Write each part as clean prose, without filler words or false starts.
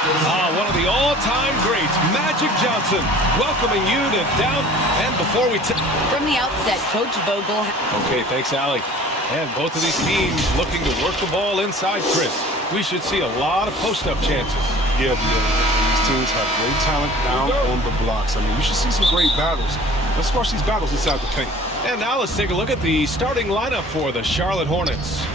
One of the all-time greats, Magic Johnson, welcoming you to down. And before we from the outset, Coach Vogel. Okay, thanks, Allie. And both of these teams looking to work the ball inside Chris. We should see a lot of post-up chances. Yeah. These teams have great talent down on the blocks. I mean, you should see some great battles. Let's watch these battles inside the paint. And now let's take a look at the starting lineup for the Charlotte Hornets.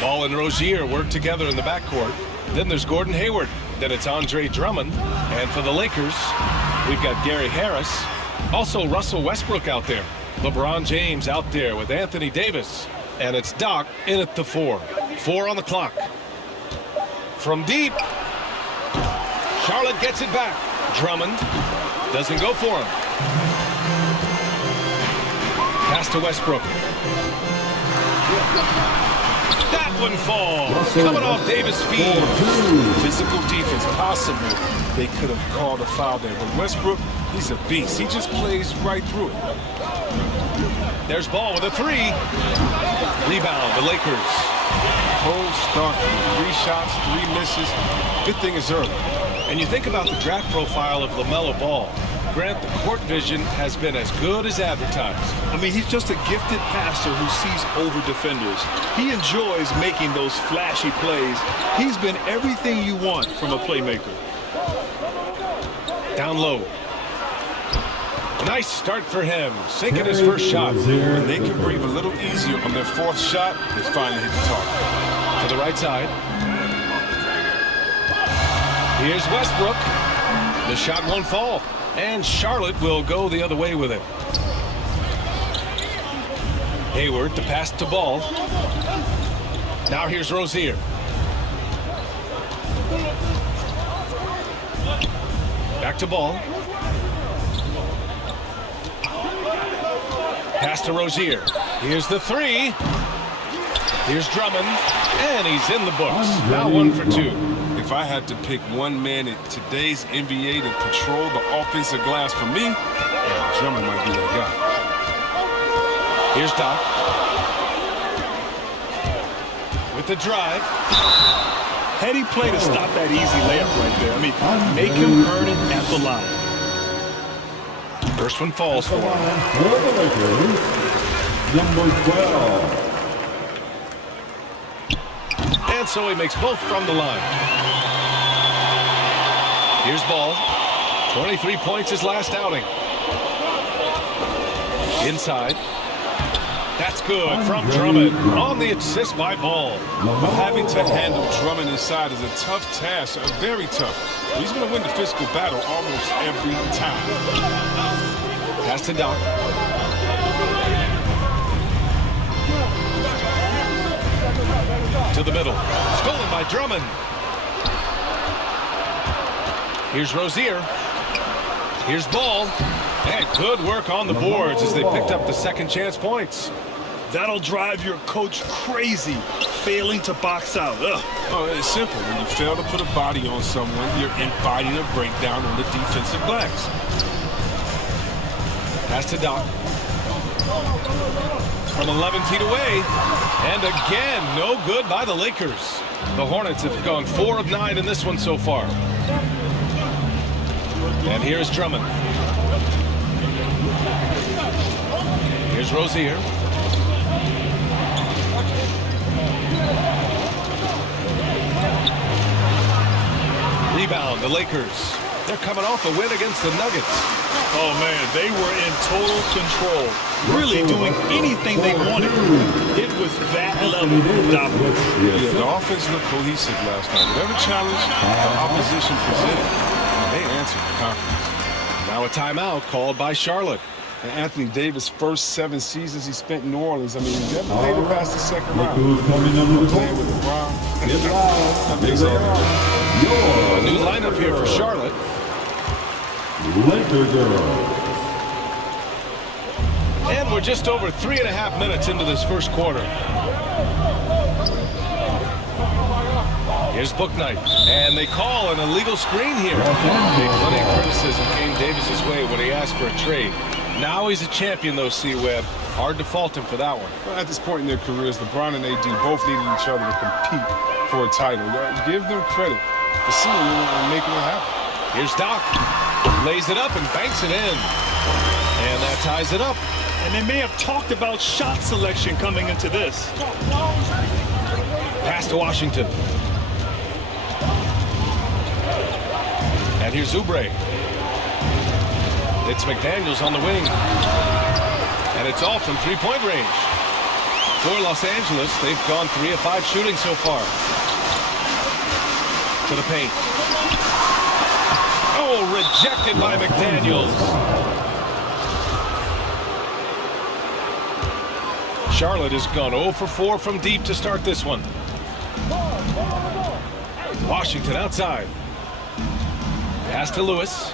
Ball and Rozier work together in the backcourt. Then there's Gordon Hayward. Then it's Andre Drummond. And for the Lakers, we've got Gary Harris. Also Russell Westbrook out there. LeBron James out there with Anthony Davis. And it's Doc in at the 4. 4 on the clock. From deep. Charlotte gets it back. Drummond doesn't go for him. Pass to Westbrook. That one falls. Coming off Davis' feet. Physical defense possible. They could have called a foul there. But Westbrook, he's a beast. He just plays right through it. There's Ball with a 3. Rebound, the Lakers. Cold start from 3 shots, 3 misses. Good thing it's early. And you think about the draft profile of LaMelo Ball. Grant, the court vision has been as good as advertised. I mean, he's just a gifted passer who sees over defenders. He enjoys making those flashy plays. He's been everything you want from a playmaker. Down low. Nice start for him, sinking his first shot. When they can breathe a little easier on their 4th shot, they finally hit the target. To the right side. Here's Westbrook. The shot won't fall. And Charlotte will go the other way with it. Hayward, the pass to Ball. Now here's Rozier. Back to Ball. Pass to Rozier. Here's the 3. Here's Drummond. And he's in the books. Now 1 for 2. If I had to pick one man in today's NBA to patrol the offensive glass for me, Drummond might be that guy. Here's Doc. With the drive. Had he played to stop that easy layup right there, I mean, make him earn it at the line. First one falls for him. Number 12. And so he makes both from the line. Here's Ball. 23 points his last outing. Inside. That's good from Drummond on the assist by Ball. Having to handle Drummond inside is a tough task, very tough. He's going to win the physical battle almost every time. Pass to Doc. To the middle. Stolen by Drummond. Here's Rozier. Here's Ball. And good work on the boards as they picked up the second chance points. That'll drive your coach crazy, failing to box out. Ugh. Oh, it's simple. When you fail to put a body on someone, you're inviting a breakdown on the defensive glass. Pass to Doc. From 11 feet away. And again, no good by the Lakers. The Hornets have gone 4 of 9 in this one so far. And here's Drummond. Here's Rozier. Rebound, the Lakers. They're coming off a win against the Nuggets. Oh, man, they were in total control. Really doing anything they wanted. It was that level of dominance. Yeah, the offense looked cohesive last night. Whatever challenge the opposition presented, they answered with confidence. Now Now a timeout called by Charlotte. And Anthony Davis' first 7 seasons he spent in New Orleans, I mean, he never made it past the second Look round. who's coming up with Playing with LeBron. Get loud. That makes all the A new lineup here for Charlotte. Laker girls. And we're just over 3.5 minutes into this first quarter. Here's Book Night, and they call an illegal screen here. Plenty of criticism came Davis's way when he asked for a trade. Now he's a champion, though, C-Web. Hard to fault him for that one. Well, at this point in their careers, LeBron and AD both needed each other to compete for a title. Give them credit for seeing it and making it happen. Here's Doc. Lays it up and banks it in. And that ties it up. And they may have talked about shot selection coming into this. Pass to Washington. And here's Oubre. It's McDaniels on the wing. And it's all from three-point range. For Los Angeles, they've gone 3 of 5 shooting so far. To the paint. Oh, rejected by McDaniels. Charlotte has gone 0 for 4 from deep to start this one. Washington outside. Pass to Lewis.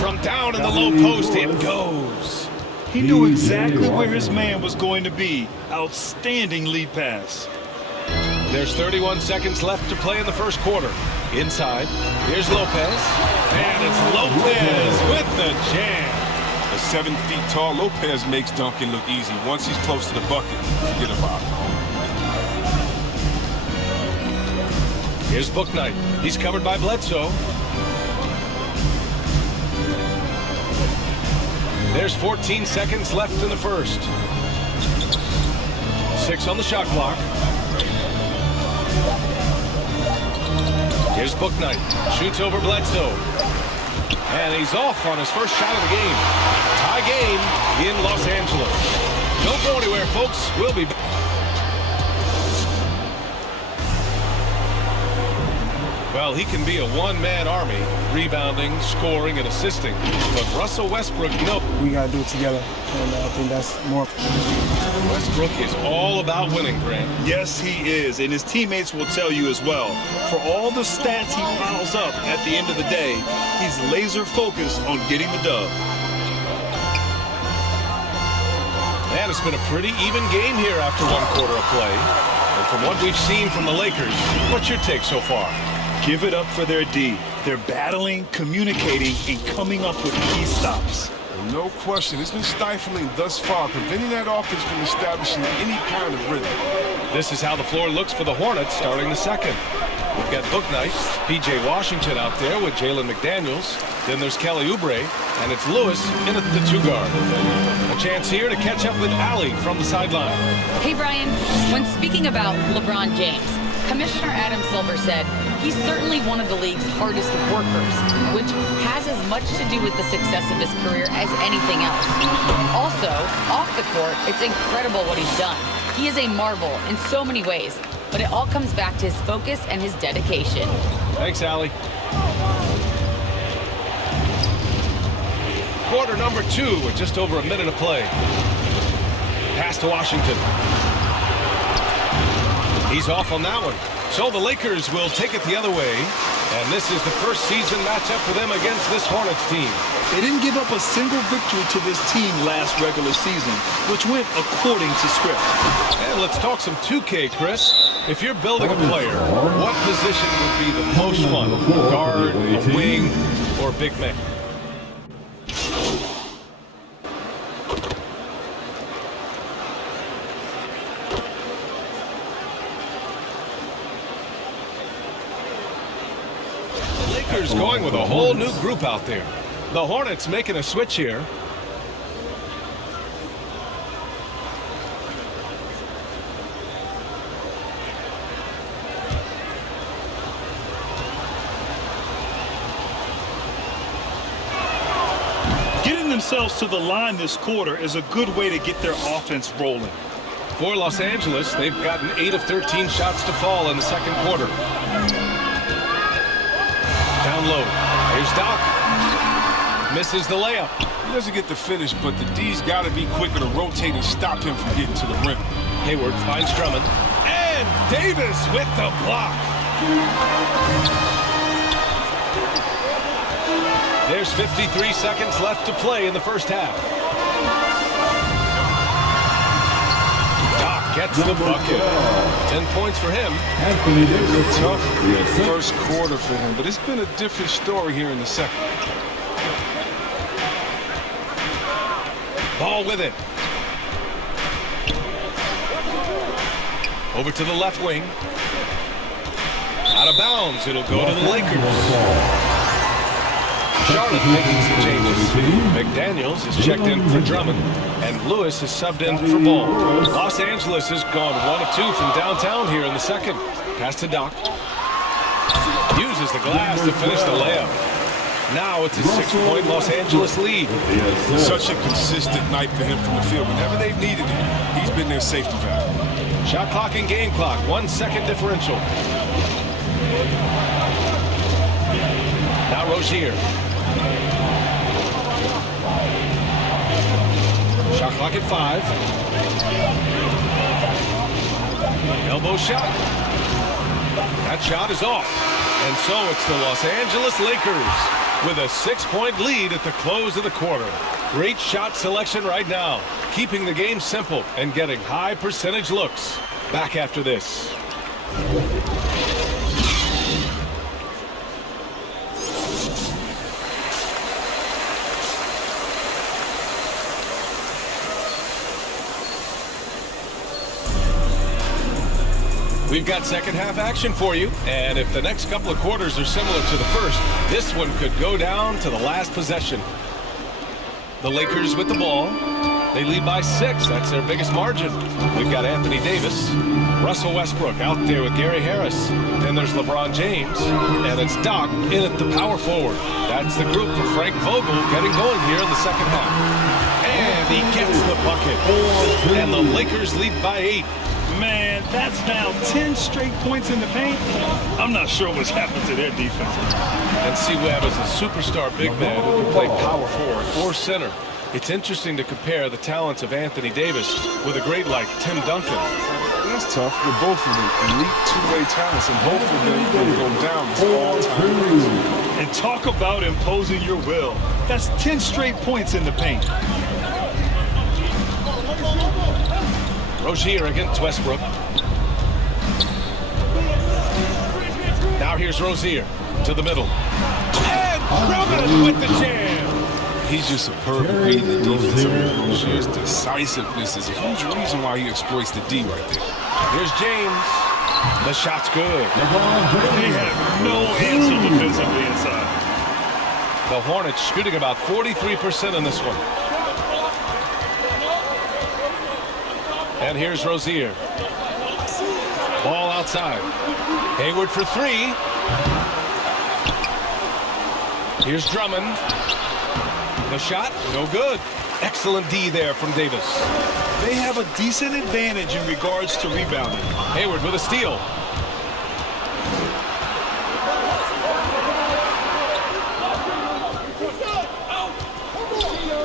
From down in the low post, it goes. He knew exactly where his man was going to be. Outstanding lead pass. There's 31 seconds left to play in the first quarter. Inside, here's Lopez. And it's Lopez with the jam. At 7 feet tall, Lopez makes dunking look easy. Once he's close to the bucket, forget about it. Here's Book Night. He's covered by Bledsoe. There's 14 seconds left in the first. 6 on the shot clock. Here's Book Night. Shoots over Bledsoe. And he's off on his first shot of the game. Tie game in Los Angeles. Don't go anywhere, folks. We'll be back. Well, he can be a one-man army, rebounding, scoring, and assisting. But Russell Westbrook, no. We got to do it together, and I think that's more. Westbrook is all about winning, Grant. Yes, he is, and his teammates will tell you as well. For all the stats he piles up at the end of the day, he's laser focused on getting the dub. And it's been a pretty even game here after 1 quarter of play. And from what we've seen from the Lakers, what's your take so far? Give it up for their D. They're battling, communicating, and coming up with key stops. No question, it's been stifling thus far, preventing that offense from establishing any kind of rhythm. This is how the floor looks for the Hornets starting the second. We've got Book Night, P.J. Washington out there with Jalen McDaniels. Then there's Kelly Oubre, and it's Lewis in at the 2 guard. A chance here to catch up with Allie from the sideline. Hey, Brian, when speaking about LeBron James, Commissioner Adam Silver said he's certainly one of the league's hardest workers, which has as much to do with the success of his career as anything else. Also, off the court, it's incredible what he's done. He is a marvel in so many ways, but it all comes back to his focus and his dedication. Thanks, Allie. Quarter number 2 with just over a minute of play. Pass to Washington. He's off on that one. So the Lakers will take it the other way. And this is the first season matchup for them against this Hornets team. They didn't give up a single victory to this team last regular season, which went according to script. And let's talk some 2K, Chris. If you're building a player, what position would be the most fun? Guard, a wing, or big man? Lakers going with a whole new group out there. The Hornets making a switch here. Getting themselves to the line this quarter is a good way to get their offense rolling. For Los Angeles, they've gotten 8 of 13 shots to fall in the second quarter. Down low, Here's Doc. Misses the layup. He doesn't get the finish, but the D's got to be quicker to rotate and stop him from getting to the rim. Hayward finds Drummond. And Davis with the block. There's 53 seconds left to play in the first half. Doc gets the bucket. 10 points for him. A tough first quarter for him, but it's been a different story here in the second. Ball with it. Over to the left wing. Out of bounds. It'll go to the Lakers. Charlotte making some changes. McDaniels is checked in for Drummond, and Lewis is subbed in for Ball. Los Angeles has gone 1 of 2 from downtown here in the second. Pass to Doc. Uses the glass to finish the layup. Now it's a 6-point Los Angeles lead. Such a consistent night for him from the field. Whenever they've needed it, he's been their safety valve. Shot clock and game clock, 1 second differential. Now Rozier. Shot clock at 5. Elbow shot. That shot is off. And so it's the Los Angeles Lakers with a 6-point lead at the close of the quarter. Great shot selection right now, keeping the game simple and getting high percentage looks. Back after this. We've got second half action for you, and if the next couple of quarters are similar to the first, this one could go down to the last possession. The Lakers with the ball. They lead by 6. That's their biggest margin. We've got Anthony Davis, Russell Westbrook out there with Gary Harris. Then there's LeBron James, and it's Doc in at the power forward. That's the group for Frank Vogel getting going here in the second half. And he gets the bucket. And the Lakers lead by 8. Man, that's now 10 straight points in the paint. I'm not sure what's happened to their defense. And C. Webb is a superstar big man who can play power forward or center. It's interesting to compare the talents of Anthony Davis with a great like Tim Duncan. That's tough. They're both of them elite two-way talents, and both of them will go down as all-time. And talk about imposing your will. That's 10 straight points in the paint. Rozier against Westbrook. Now here's Rozier to the middle. And Drummond with the jam. He's just superb at reading the defense. Rozier's decisiveness is a huge reason why he exploits the D right there. Here's James. The shot's good. They have no answer defensively inside. The Hornets shooting about 43% in this one. And here's Rozier. Ball outside. Hayward for 3. Here's Drummond. The shot, no good. Excellent D there from Davis. They have a decent advantage in regards to rebounding. Hayward with a steal.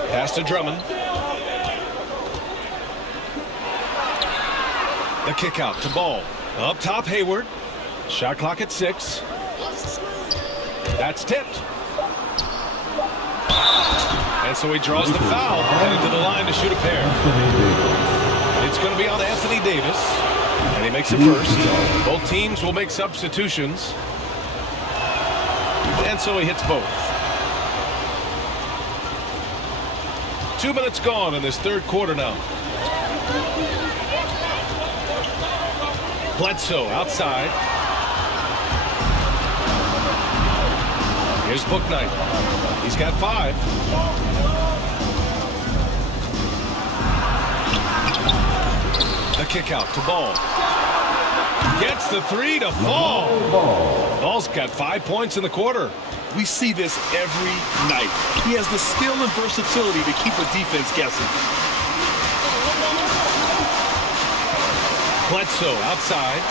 Pass to Drummond. The kick out to Ball. Up top, Hayward. Shot clock at 6. That's tipped. And so he draws the foul, headed to the line to shoot a pair. It's going to be on Anthony Davis, and he makes it first. Both teams will make substitutions. And so he hits both. 2 minutes gone in this third quarter now. Bledsoe outside. Here's Bouknight. He's got 5. The kick out to Ball. Gets the 3 to fall. Ball's got 5 points in the quarter. We see this every night. He has the skill and versatility to keep a defense guessing. Bledsoe outside.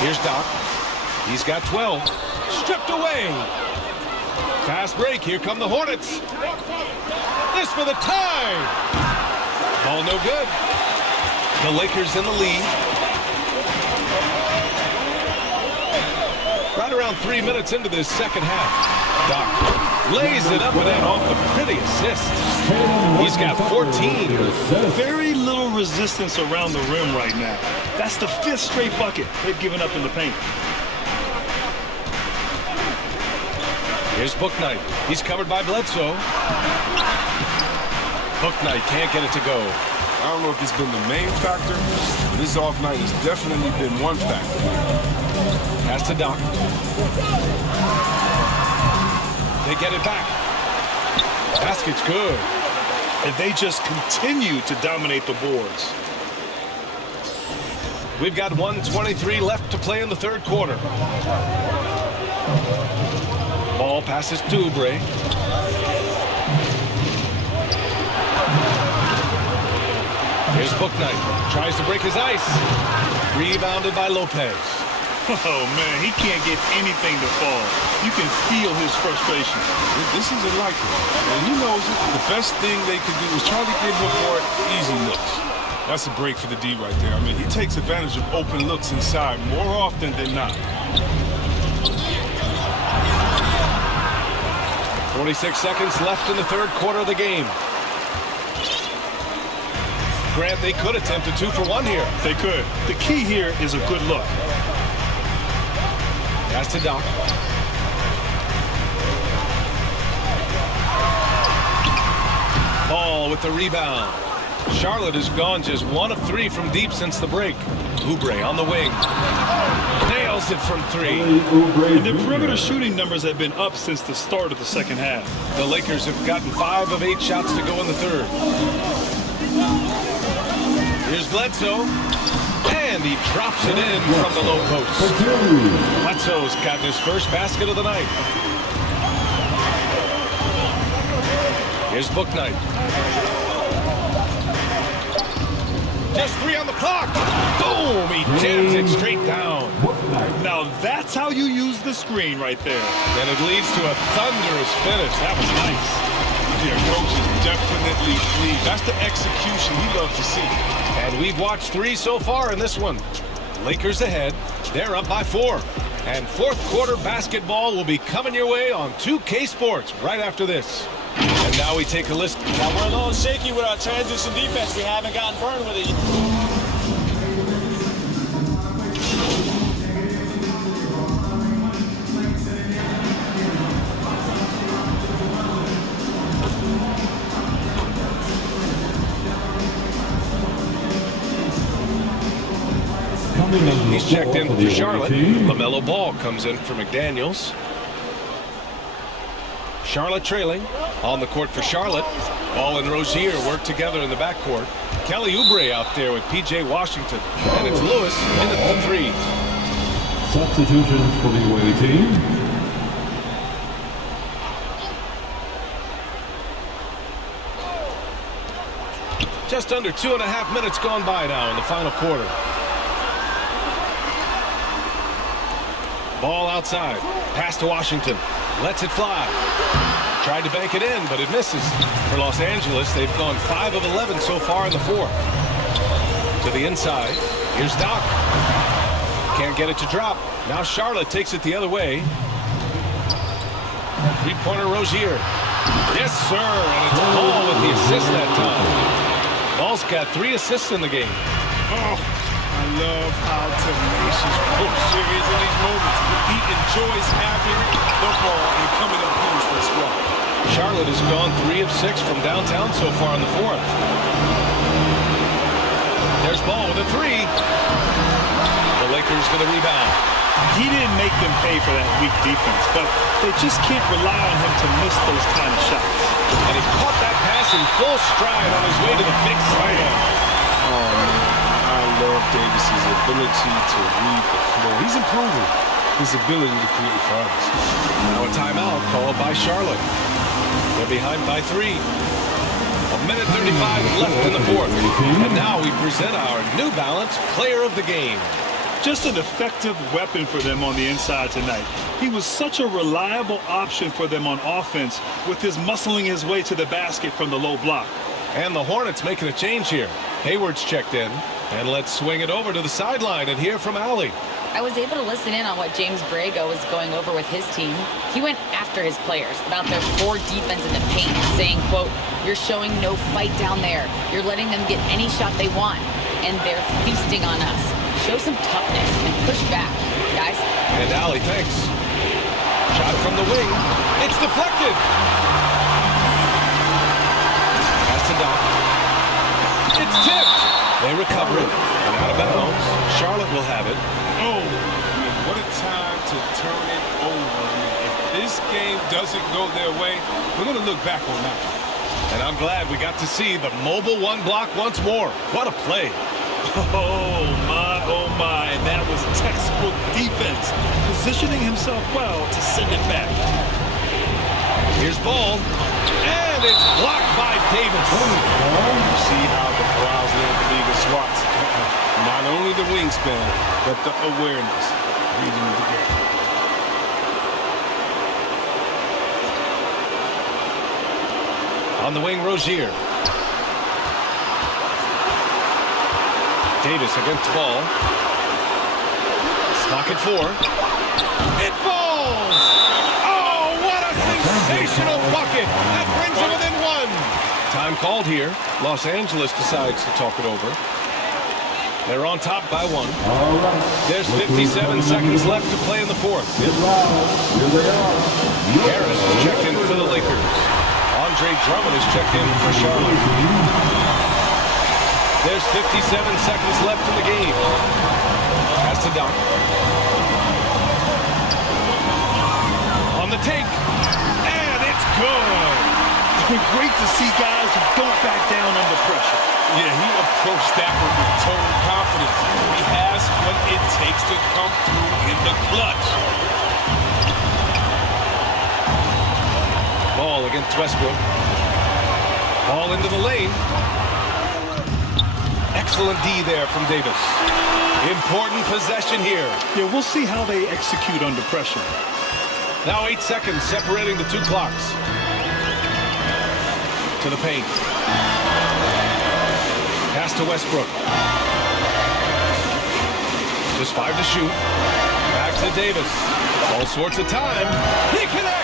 Here's Doc. He's got 12. Stripped away. Fast break. Here come the Hornets. This for the tie. Ball no good. The Lakers in the lead. Right around 3 minutes into this second half. Doc lays it up and in off the pretty assist. He's got 14. Very little resistance around the rim right now. That's the 5th straight bucket they've given up in the paint. Here's Bouknight. He's covered by Bledsoe. Bouknight can't get it to go. I don't know if it's been the main factor, but this off night has definitely been one factor. Pass to Doc. They get it back. Basket's good. And they just continue to dominate the boards. We've got 1:23 left to play in the third quarter. Ball passes to Oubre. Here's Bouknight. Tries to break his ice. Rebounded by Lopez. Oh, man, he can't get anything to fall. You can feel his frustration. This isn't like him. And he knows it. The best thing they can do is try to give him more easy looks. That's a break for the D right there. I mean, he takes advantage of open looks inside more often than not. 46 seconds left in the third quarter of the game. Grant, they could attempt a 2-for-1 here. They could. The key here is a good look. Pass to Doc. Ball with the rebound. Charlotte has gone just 1 of 3 from deep since the break. Oubre on the wing. Nails it from 3. And their perimeter shooting numbers have been up since the start of the second half. The Lakers have gotten 5 of 8 shots to go in the third. Here's Bledsoe. And he drops it in from the low post. Bledsoe's gotten his first basket of the night. Here's Bouknight. Just 3 on the clock. Boom! He jams it straight down. Now that's how you use the screen right there. And it leads to a thunderous finish. That was nice. Yeah, coach is definitely pleased. That's the execution he loves to see. And we've watched 3 so far in this one. Lakers ahead. They're up by 4. And fourth quarter basketball will be coming your way on 2K Sports right after this. And now we take a listen. Now we're a little shaky with our transition defense. We haven't gotten burned with it. He's checked in for Charlotte. LaMelo Ball comes in for McDaniels. Charlotte trailing. On the court for Charlotte. Ball and Rozier work together in the backcourt. Kelly Oubre out there with P.J. Washington. And it's Lewis in at the 3. Substitutions for the away team. Just under 2.5 minutes gone by now in the final quarter. Ball outside. Pass to Washington. Lets it fly. Tried to bank it in, but it misses. For Los Angeles, they've gone 5 of 11 so far in the fourth. To the inside. Here's Doc. Can't get it to drop. Now Charlotte takes it the other way. Three-pointer Rozier. Yes, sir. And it's Ball with the assist that time. Ball's got 3 assists in the game. Oh, I love how tenacious Rozier is in these moments. He enjoys having the ball and coming up close for a squad. Charlotte has gone 3 of 6 from downtown so far in the fourth. There's Ball with a 3. The Lakers with a rebound. He didn't make them pay for that weak defense, but they just can't rely on him to miss those kind of shots. And he caught that pass in full stride on his way to the big slam. Oh, man. I love Davis's ability to read the floor. He's improving his ability to create for others. Now a timeout called by Charlotte. They're behind by 3. 1:35 left in the fourth. And now we present our New Balance Player of the Game. Just an effective weapon for them on the inside tonight. He was such a reliable option for them on offense with his muscling his way to the basket from the low block. And the Hornets making a change here. Hayward's checked in. And let's swing it over to the sideline and hear from Allie. I was able to listen in on what James Borrego was going over with his team. He went after his players about their poor defense in the paint, saying, quote, "You're showing no fight down there. You're letting them get any shot they want, and they're feasting on us. Show some toughness and push back, guys." And Allie, thanks. Shot from the wing. It's deflected. Pass to Doc. It's tipped. They recover it. And out of bounds. Charlotte will have it. Oh, what a time to turn it over. If this game doesn't go their way, we're going to look back on that. And I'm glad we got to see the mobile one block once more. What a play. Oh my, and that was textbook defense, positioning himself well to send it back. Here's ball, and it's blocked by Davis. You see how the Browns led the league in swats. Not only the wingspan, but the awareness reading the game. On the wing, Rozier. Davis against ball. Pocket 4. It falls! Oh, what a sensational bucket! That brings them within 1. Time called here. Los Angeles decides to talk it over. They're on top by 1. There's 57 seconds left to play in the 4th. Harris is checked in for the Lakers. Andre Drummond is checked in for Charlotte. There's 57 seconds left in the game. Pass to Doc. On the take. And it's good. Great to see guys who don't back down under pressure. Yeah, he approached that one with total confidence. He has what it takes to come through in the clutch. Ball against Westbrook. Ball into the lane. Excellent D there from Davis. Important possession here. Yeah, we'll see how they execute under pressure. Now 8 seconds separating the 2 clocks. To the paint. Pass to Westbrook. Just 5 to shoot. Back to Davis. All sorts of time. He connects!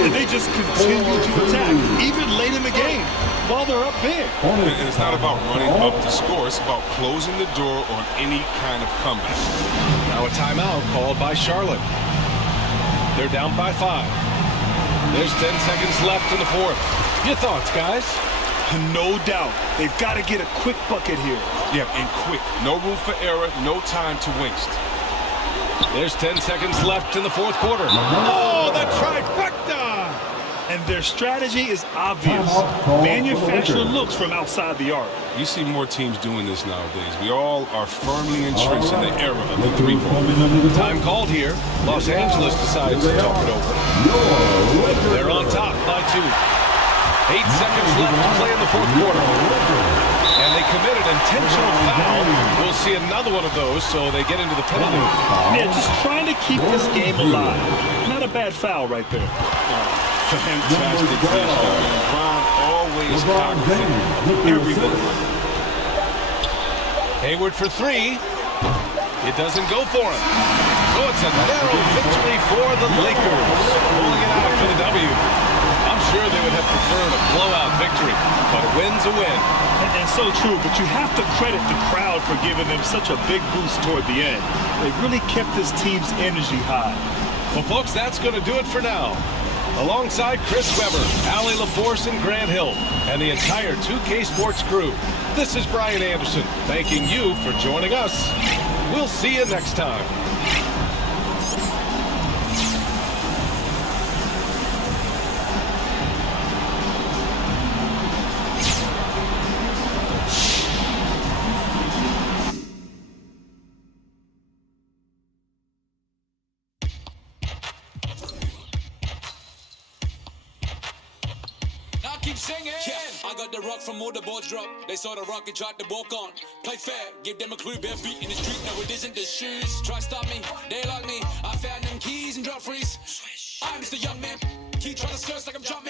And they just continue to attack, even late in the game, while they're up big. And it's not about running up the score. It's about closing the door on any kind of comeback. Now a timeout called by Charlotte. They're down by 5. There's 10 seconds left in the 4th. Your thoughts, guys? No doubt. They've got to get a quick bucket here. Yeah, and quick. No room for error, no time to waste. There's 10 seconds left in the 4th quarter. Oh, the trifecta! And their strategy is obvious. Manufacture looks from outside the arc. You see more teams doing this nowadays. We all are firmly entrenched in the era of the three-point. Time called here. Los Angeles decides to talk it over. They're on top by 2. 8 seconds left to play in the 4th quarter. And they committed intentional foul. We'll see another one of those, so they get into the penalty. Yeah, just trying to keep this game alive. Not a bad foul right there. Fantastic vision. LeBron always cognizant. Everything. Hayward for 3. It doesn't go for him. So it's a narrow victory for the Lakers. Pulling it out for the W. I'm sure they would have preferred a blowout victory, but a win's a win. And so true, but you have to credit the crowd for giving them such a big boost toward the end. They really kept this team's energy high. Well, folks, that's going to do it for now. Alongside Chris Webber, Allie LaForce, and Grant Hill, and the entire 2K Sports crew, this is Brian Anderson, thanking you for joining us. We'll see you next time. keep singing. Yeah, I got the rock from all the boards drop. They saw the rock and tried to walk on. Play fair, give them a clue. Bare feet in the street, no it isn't the shoes. Try stop me, they like me. I found them keys and drop freeze. I'm just a young man. Keep trying to search like I'm jumping.